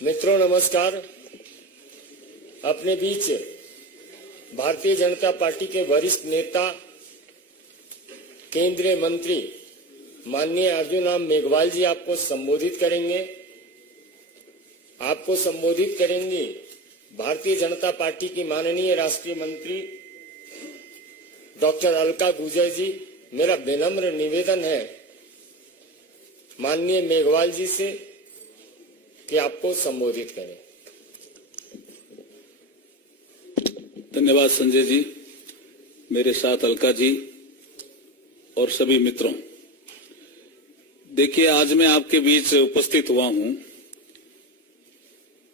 मित्रों नमस्कार। अपने बीच भारतीय जनता पार्टी के वरिष्ठ नेता केंद्रीय मंत्री माननीय अर्जुन राम मेघवाल जी आपको संबोधित करेंगे। आपको संबोधित करेंगे भारतीय जनता पार्टी की माननीय राष्ट्रीय मंत्री डॉक्टर अलका गुर्जर जी। मेरा विनम्र निवेदन है माननीय मेघवाल जी से कि आपको संबोधित करें। धन्यवाद संजय जी, मेरे साथ अलका जी और सभी मित्रों। देखिए, आज मैं आपके बीच उपस्थित हुआ हूं।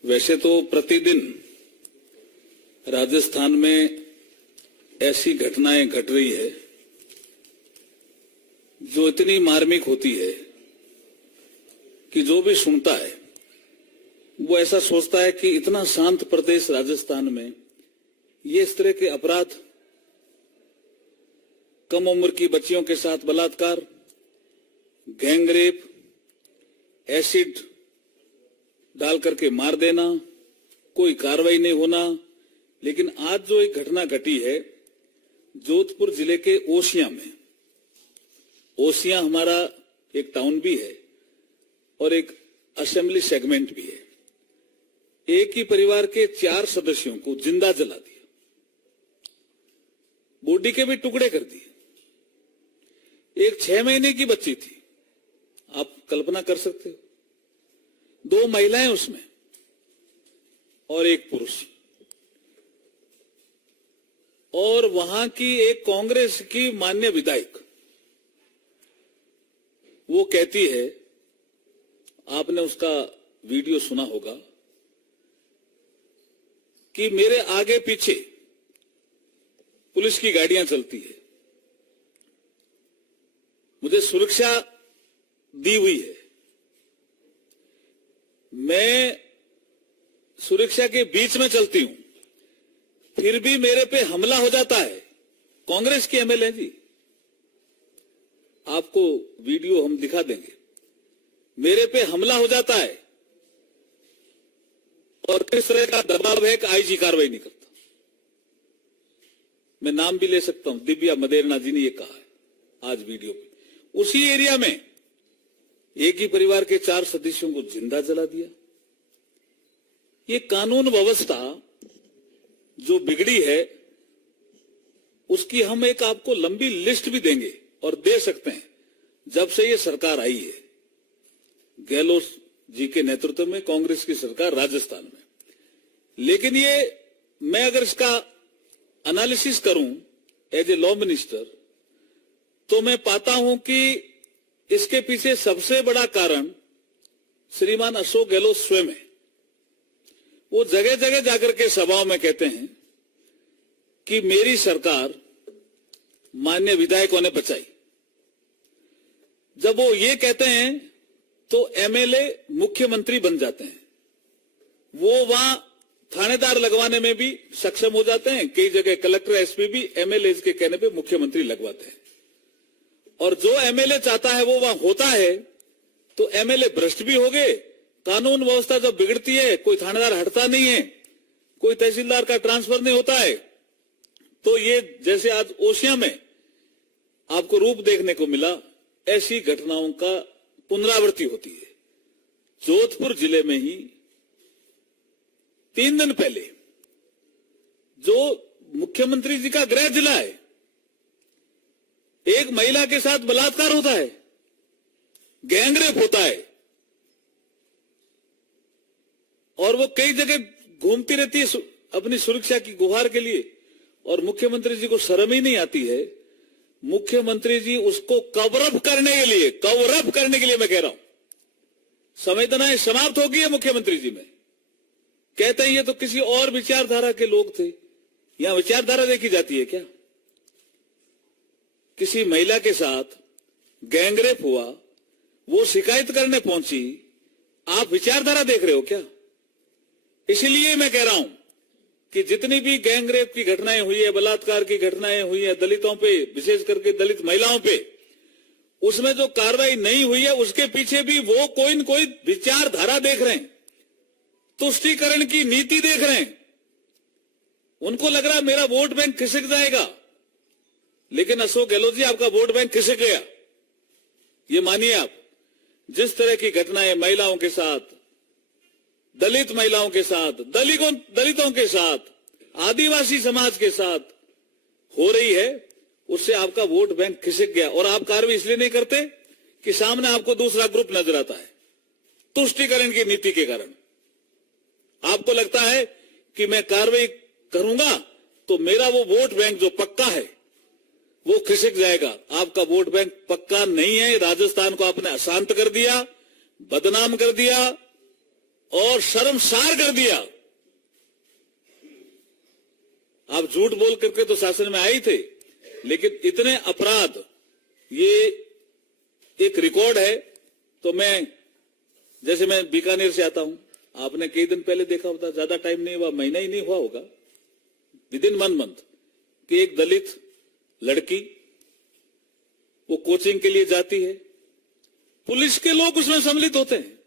वैसे तो प्रतिदिन राजस्थान में ऐसी घटनाएं घट रही है जो इतनी मार्मिक होती है कि जो भी सुनता है वो ऐसा सोचता है कि इतना शांत प्रदेश राजस्थान में ये इस तरह के अपराध, कम उम्र की बच्चियों के साथ बलात्कार, गैंग रेप, एसिड डाल करके मार देना, कोई कार्रवाई नहीं होना। लेकिन आज जो एक घटना घटी है जोधपुर जिले के ओसियां में, ओसियां हमारा एक टाउन भी है और एक असेंबली सेगमेंट भी है। एक ही परिवार के 4 सदस्यों को जिंदा जला दिया, बॉडी के भी टुकड़े कर दिए। एक 6 महीने की बच्ची थी, आप कल्पना कर सकते हो। 2 महिलाएं उसमें और एक पुरुष। और वहां की एक कांग्रेस की मान्य विधायक वो कहती है, आपने उसका वीडियो सुना होगा, कि मेरे आगे पीछे पुलिस की गाड़ियां चलती है, मुझे सुरक्षा दी हुई है, मैं सुरक्षा के बीच में चलती हूं, फिर भी मेरे पे हमला हो जाता है। कांग्रेस की एमएलए जी, आपको वीडियो हम दिखा देंगे। मेरे पे हमला हो जाता है और किस तरह का दबाव है कि आईजी कार्रवाई नहीं करता। मैं नाम भी ले सकता हूं, दिव्या मदेरना जी ने ये कहा है आज वीडियो पे। उसी एरिया में एक ही परिवार के 4 सदस्यों को जिंदा जला दिया। ये कानून व्यवस्था जो बिगड़ी है उसकी हम एक आपको लंबी लिस्ट भी देंगे और दे सकते हैं। जब से ये सरकार आई है, गहलोत जी के नेतृत्व में कांग्रेस की सरकार राजस्थान में, लेकिन ये मैं अगर इसका एनालिसिस करूं एज ए लॉ मिनिस्टर, तो मैं पाता हूं कि इसके पीछे सबसे बड़ा कारण श्रीमान अशोक गहलोत स्वयं है। वो जगह जगह जाकर के सभाओं में कहते हैं कि मेरी सरकार मान्य विधायकों ने बचाई। जब वो ये कहते हैं तो एमएलए मुख्यमंत्री बन जाते हैं। वो वहां थानेदार लगवाने में भी सक्षम हो जाते हैं। कई जगह कलेक्टर, एसपी भी एमएलए के कहने पे मुख्यमंत्री लगवाते हैं। और जो एमएलए चाहता है वो वहां होता है। तो एमएलए भ्रष्ट भी हो गए। कानून व्यवस्था जब बिगड़ती है, कोई थानेदार हटता नहीं है, कोई तहसीलदार का ट्रांसफर नहीं होता है। तो ये जैसे आज ओसियां में आपको रूप देखने को मिला, ऐसी घटनाओं का पुनरावृत्ति होती है। जोधपुर जिले में ही 3 दिन पहले, जो मुख्यमंत्री जी का गृह जिला है, एक महिला के साथ बलात्कार होता है, गैंगरेप होता है, और वो कई जगह घूमती रहती है अपनी सुरक्षा की गुहार के लिए, और मुख्यमंत्री जी को शर्म ही नहीं आती है। मुख्यमंत्री जी उसको कवर अप करने के लिए मैं कह रहा हूं, संवेदनाएं समाप्त हो गई है मुख्यमंत्री जी में। कहते हैं ये तो किसी और विचारधारा के लोग थे। यहां विचारधारा देखी जाती है क्या? किसी महिला के साथ गैंगरेप हुआ, वो शिकायत करने पहुंची, आप विचारधारा देख रहे हो क्या? इसलिए मैं कह रहा हूं कि जितनी भी गैंगरेप की घटनाएं हुई है, बलात्कार की घटनाएं हुई है दलितों पे, विशेष करके दलित महिलाओं पे, उसमें जो कार्रवाई नहीं हुई है उसके पीछे भी वो कोई न कोई विचारधारा देख रहे हैं। तुष्टीकरण की नीति देख रहे हैं। उनको लग रहा है मेरा वोट बैंक खिसक जाएगा, लेकिन अशोक गहलोत जी आपका वोट बैंक खिसक गया। ये मानिए आप, जिस तरह की घटनाएं महिलाओं के साथ, दलित महिलाओं के साथ, दलितों के साथ, आदिवासी समाज के साथ हो रही है, उससे आपका वोट बैंक खिसक गया। और आप कार्रवाई इसलिए नहीं करते कि सामने आपको दूसरा ग्रुप नजर आता है। तुष्टीकरण की नीति के कारण आपको लगता है कि मैं कार्रवाई करूंगा तो मेरा वो वोट बैंक जो पक्का है वो खिसक जाएगा। आपका वोट बैंक पक्का नहीं है। राजस्थान को आपने अशांत कर दिया, बदनाम कर दिया और शर्मसार कर दिया। आप झूठ बोल करके तो शासन में आए ही थे, लेकिन इतने अपराध, ये एक रिकॉर्ड है। तो मैं, जैसे मैं बीकानेर से आता हूं, आपने कई दिन पहले देखा होता, ज्यादा टाइम नहीं हुआ, महीना ही नहीं हुआ होगा, विद इन 1 मंथ, कि एक दलित लड़की वो कोचिंग के लिए जाती है, पुलिस के लोग उसमें सम्मिलित होते हैं,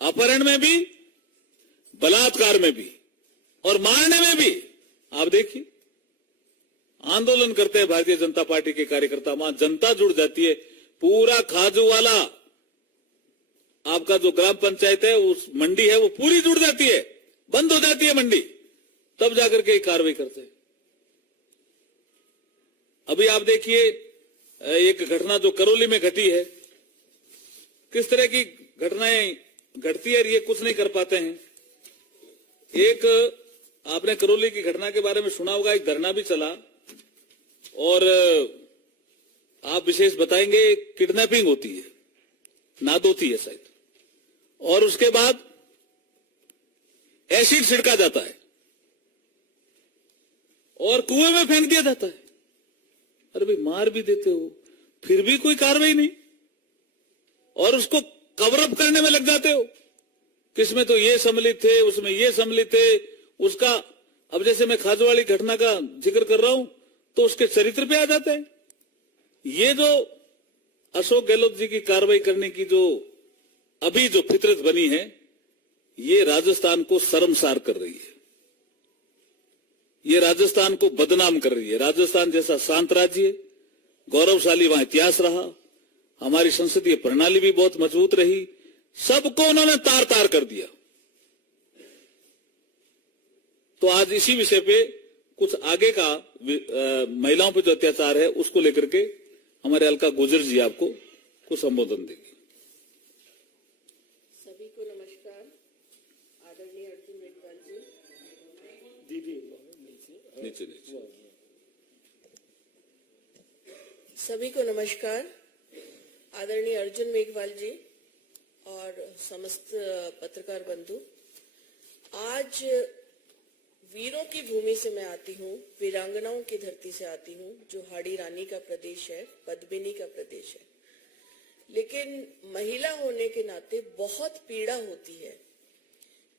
अपहरण में भी, बलात्कार में भी और मारने में भी। आप देखिए, आंदोलन करते हैं भारतीय जनता पार्टी के कार्यकर्ता, वहां जनता जुड़ जाती है। पूरा खाजूवाला आपका जो ग्राम पंचायत है, उस मंडी है, वो पूरी जुड़ जाती है, बंद हो जाती है मंडी, तब जाकर के कार्रवाई करते हैं। अभी आप देखिए एक घटना जो करौली में घटी है, किस तरह की घटनाएं घटती है, ये कुछ नहीं कर पाते हैं। एक आपने करौली की घटना के बारे में सुना होगा, एक धरना भी चला और आप विशेष बताएंगे, किडनैपिंग होती है, नादोती है शायद, और उसके बाद एसिड छिड़का जाता है और कुएं में फेंक दिया जाता है। अरे भाई, मार भी देते हो, फिर भी कोई कार्रवाई नहीं, और उसको कवर अप करने में लग जाते हो, किसमें तो ये सम्मिलित थे, उसमें ये सम्मिलित थे, उसका। अब जैसे मैं खाजूवाली घटना का जिक्र कर रहा हूं तो उसके चरित्र पे आ जाते हैं। ये जो अशोक गहलोत जी की कार्रवाई करने की जो अभी जो फितरत बनी है, ये राजस्थान को शर्मसार कर रही है, ये राजस्थान को बदनाम कर रही है। राजस्थान जैसा शांत राज्य, गौरवशाली वहां इतिहास रहा, हमारी संसदीय प्रणाली भी बहुत मजबूत रही, सबको उन्होंने तार तार कर दिया। तो आज इसी विषय पे कुछ आगे का महिलाओं पे जो अत्याचार है उसको लेकर के हमारे अलका गुर्जर जी आपको कुछ संबोधन देंगे। सभी को नमस्कार। आदरणीय अर्जुन मेघवाल जी, दीदी नीचे नीचे सभी को नमस्कार। आदरणीय अर्जुन मेघवाल जी और समस्त पत्रकार बंधु, आज वीरों की भूमि से मैं आती हूँ, वीरांगनाओं की धरती से आती हूँ, जो हाड़ी रानी का प्रदेश है, पद्मिनी का प्रदेश है। लेकिन महिला होने के नाते बहुत पीड़ा होती है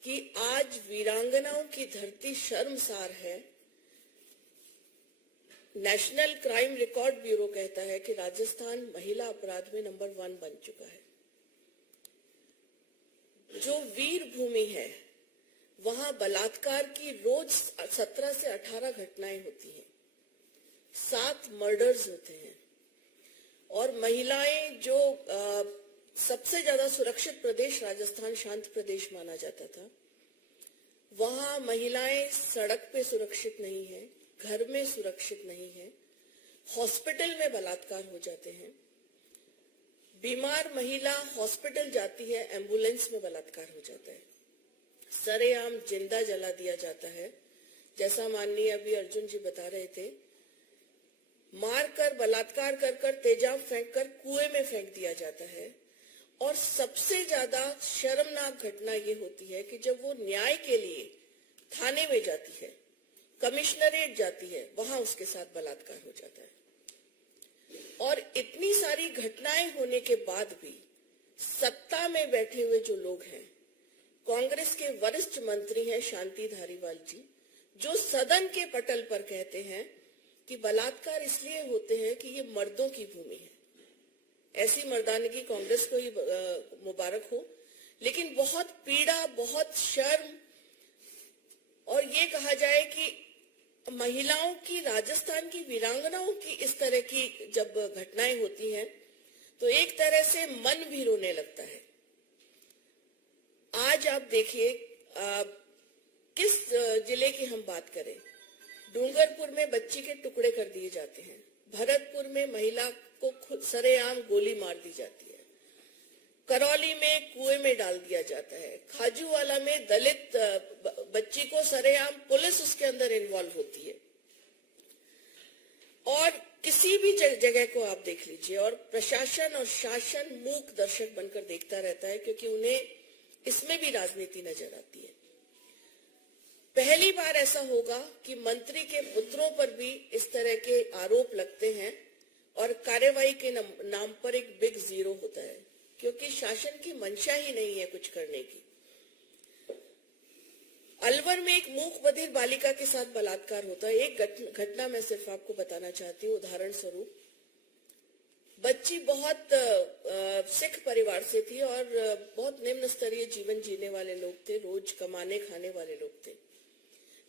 कि आज वीरांगनाओं की धरती शर्मसार है। नेशनल क्राइम रिकॉर्ड ब्यूरो कहता है कि राजस्थान महिला अपराध में नंबर 1 बन चुका है। जो वीर भूमि है, वहां बलात्कार की रोज 17 से 18 घटनाएं होती हैं, 7 मर्डर्स होते हैं, और महिलाएं जो सबसे ज्यादा सुरक्षित प्रदेश राजस्थान शांत प्रदेश माना जाता था, वहां महिलाएं सड़क पे सुरक्षित नहीं है, घर में सुरक्षित नहीं है, हॉस्पिटल में बलात्कार हो जाते हैं। बीमार महिला हॉस्पिटल जाती है, एम्बुलेंस में बलात्कार हो जाता है, सरेआम जिंदा जला दिया जाता है। जैसा माननीय अभी अर्जुन जी बता रहे थे, मारकर बलात्कार कर कर तेजाब फेंक कर कुएं में फेंक दिया जाता है। और सबसे ज्यादा शर्मनाक घटना ये होती है कि जब वो न्याय के लिए थाने में जाती है, कमिश्नरेट जाती है, वहां उसके साथ बलात्कार हो जाता है। और इतनी सारी घटनाएं होने के बाद भी सत्ता में बैठे हुए जो लोग हैं, कांग्रेस के वरिष्ठ मंत्री हैं शांति धारीवाल जी, जो सदन के पटल पर कहते हैं कि बलात्कार इसलिए होते हैं कि ये मर्दों की भूमि है। ऐसी मर्दानगी कांग्रेस को ही मुबारक हो लेकिन बहुत पीड़ा, बहुत शर्म, और ये कहा जाए कि महिलाओं की, राजस्थान की वीरांगनाओं की इस तरह की जब घटनाएं होती हैं तो एक तरह से मन भी रोने लगता है। आज आप देखिए, किस जिले की हम बात करें, डूंगरपुर में बच्ची के टुकड़े कर दिए जाते हैं, भरतपुर में महिला को सरेआम गोली मार दी जाती है, करौली में कुएं में डाल दिया जाता है, खाजूवाला में दलित बच्ची को सरेआम पुलिस उसके अंदर इन्वॉल्व होती है। और किसी भी जगह को आप देख लीजिए और प्रशासन और शासन मूक दर्शक बनकर देखता रहता है, क्योंकि उन्हें इसमें भी राजनीति नजर आती है। पहली बार ऐसा होगा कि मंत्री के पुत्रों पर भी इस तरह के आरोप लगते हैं और कार्यवाही के नाम पर एक बिग जीरो होता है, क्योंकि शासन की मंशा ही नहीं है कुछ करने की। अलवर में एक मूक बधिर बालिका के साथ बलात्कार होता है। एक घटना मैं सिर्फ आपको बताना चाहती हूँ उदाहरण स्वरूप। बच्ची बहुत सिख परिवार से थी और बहुत निम्न स्तरीय जीवन जीने वाले लोग थे, रोज कमाने खाने वाले लोग थे,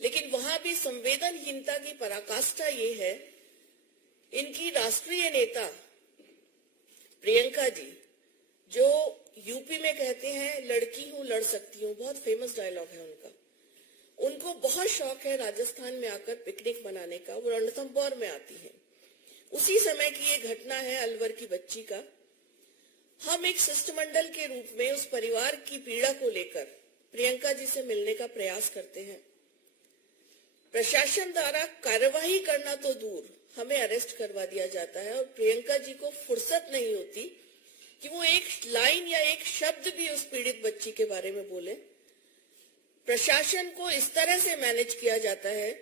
लेकिन वहां भी संवेदनहीनता की पराकाष्ठा ये है, इनकी राष्ट्रीय नेता प्रियंका जी, जो यूपी में कहते हैं लड़की हूं लड़ सकती हूं, बहुत फेमस डायलॉग है उनका, उनको बहुत शौक है राजस्थान में आकर पिकनिक मनाने का। वो रणथंभौर में आती है। उसी समय की ये घटना है अलवर की बच्ची का। हम एक शिष्टमंडल के रूप में उस परिवार की पीड़ा को लेकर प्रियंका जी से मिलने का प्रयास करते हैं। प्रशासन द्वारा कार्यवाही करना तो दूर, हमें अरेस्ट करवा दिया जाता है और प्रियंका जी को फुर्सत नहीं होती कि वो एक लाइन या एक शब्द भी उस पीड़ित बच्ची के बारे में बोले। प्रशासन को इस तरह से मैनेज किया जाता है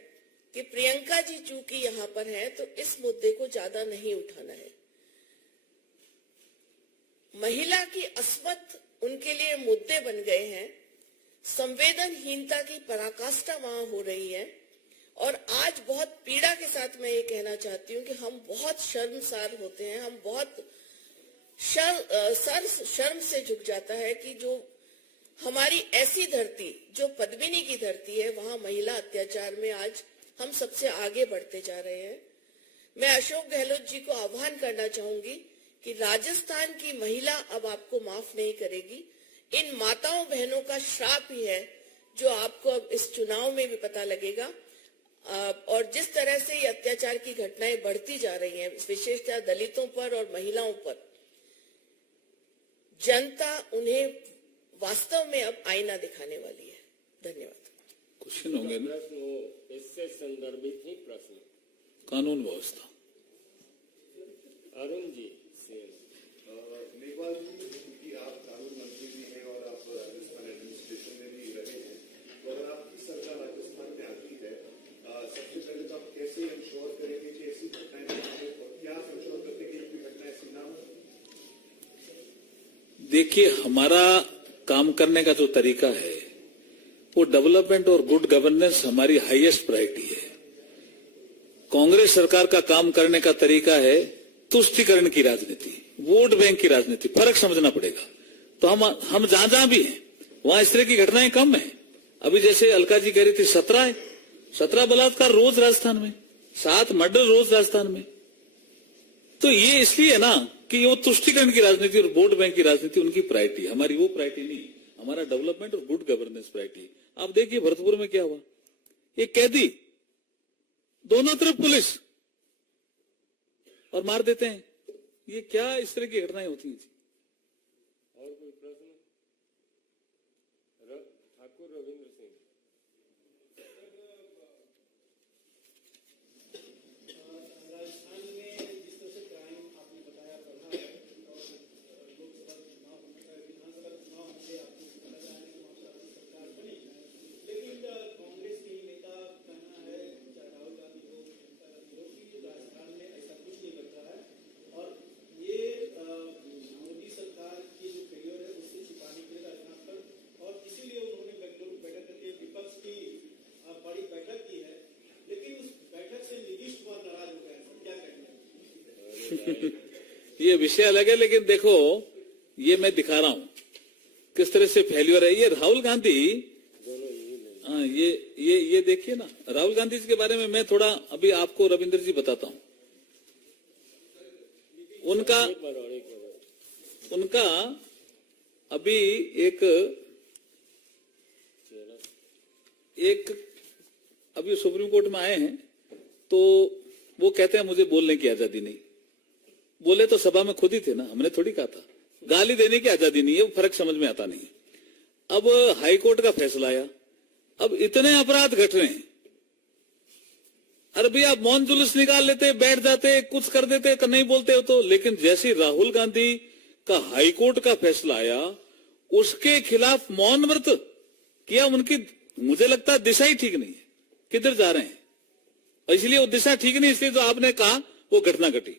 कि प्रियंका जी चूंकि यहां पर हैं तो इस मुद्दे को ज्यादा नहीं उठाना है। महिला की अस्मत उनके लिए मुद्दे बन गए हैं। संवेदनहीनता की पराकाष्ठा वहां हो रही है और आज बहुत पीड़ा के साथ मैं ये कहना चाहती हूँ कि हम बहुत शर्मसार होते हैं, हम बहुत शर्म से झुक जाता है कि जो हमारी ऐसी धरती जो पद्मिनी की धरती है, वहां महिला अत्याचार में आज हम सबसे आगे बढ़ते जा रहे हैं। मैं अशोक गहलोत जी को आह्वान करना चाहूंगी कि राजस्थान की महिला अब आपको माफ नहीं करेगी। इन माताओं बहनों का श्राप ही है जो आपको अब इस चुनाव में भी पता लगेगा। और जिस तरह से ये अत्याचार की घटनाएं बढ़ती जा रही हैं, विशेषतः दलितों पर और महिलाओं पर, जनता उन्हें वास्तव में अब आईना दिखाने वाली है। धन्यवाद। क्वेश्चन होंगे ना? इससे संदर्भित ही प्रश्न, कानून व्यवस्था। अरुण जी मेघवाल जी, क्योंकि आप कानून मंत्री भी हैं और आप राजस्थान एडमिनिस्ट्रेशन में भी रहे हैं, तो अगर आपकी सरकार राजस्थान में आती है, सबसे पहले तो आप कैसे इंश्योर करेंगे कि ऐसी घटनाएं न हो, और क्या आप इंश्योर करते हैं कि कोई घटना ऐसी ना हो? देखिए, हमारा काम करने का जो तरीका है वो डेवलपमेंट और गुड गवर्नेंस हमारी हाईएस्ट प्रायोरिटी है। कांग्रेस सरकार का काम करने का तरीका है तुष्टीकरण की राजनीति, वोट बैंक की राजनीति। फर्क समझना पड़ेगा। तो हम जहां जहां भी हैं वहां इस तरह की घटनाएं कम है। अभी जैसे अलका जी कह रही थी 17 बलात्कार रोज राजस्थान में, 7 मर्डर रोज राजस्थान में। तो ये इसलिए ना कि वो तुष्टीकरण की राजनीति और वोट बैंक की राजनीति उनकी प्रायोरिटी, हमारी वो प्रायोरिटी नहीं। हमारा डेवलपमेंट और गुड गवर्नेंस प्रायोरिटी। आप देखिए भरतपुर में क्या हुआ, ये कैदी दोनों तरफ पुलिस और मार देते हैं। ये क्या इस तरह की घटनाएं होती हैं? और कोई प्रश्न? ठाकुर रविंद्र सिंह। राजस्थान में जिस तरह से क्राइम आपने बताया बढ़ा है और लोकसभा चुनाव विधानसभा चुनाव होंगे, आपको पता जाने की वहां पर सरकार बनी, लेकिन कांग्रेस के नेता कहना है, चाहे राहुल गांधी हो, प्रियंका गांधी हो, कि राजस्थान में ऐसा कुछ नहीं बच रहा है और ये मोदी सरकार की जो फेलियर है उससे छिपाने के लिए राजस्थान पर, और इसीलिए उन्होंने बेंगलुरु बैठक करके विपक्ष की बड़ी बैठक की है, लेकिन उस बैठक से नीतीश कुमार नाराज हो गए। क्या कहना है? ये विषय अलग है, लेकिन देखो ये मैं दिखा रहा हूं किस तरह से फेल्यूर है। ये राहुल गांधी, हाँ, ये देखिए ना, राहुल गांधी जी के बारे में मैं थोड़ा अभी आपको रविंद्र जी बताता हूं। उनका अभी एक अभी सुप्रीम कोर्ट में आए हैं, तो वो कहते हैं मुझे बोलने की आजादी नहीं। बोले तो सभा में खुद ही थे ना, हमने थोड़ी कहा था। गाली देने की आजादी नहीं है, वो फर्क समझ में आता नहीं। अब हाई कोर्ट का फैसला आया, अब इतने अपराध घट रहे हैं। अरे भैया, आप मौन जुलूस निकाल लेते, बैठ जाते, कुछ कर देते, नहीं बोलते हो तो। लेकिन जैसे राहुल गांधी का हाई कोर्ट का फैसला आया, उसके खिलाफ मौन व्रत किया। उनकी मुझे लगता है दिशा ही ठीक नहीं है, किधर जा रहे हैं। इसलिए वो दिशा ठीक नहीं, इसलिए जो आपने कहा वो घटना घटी।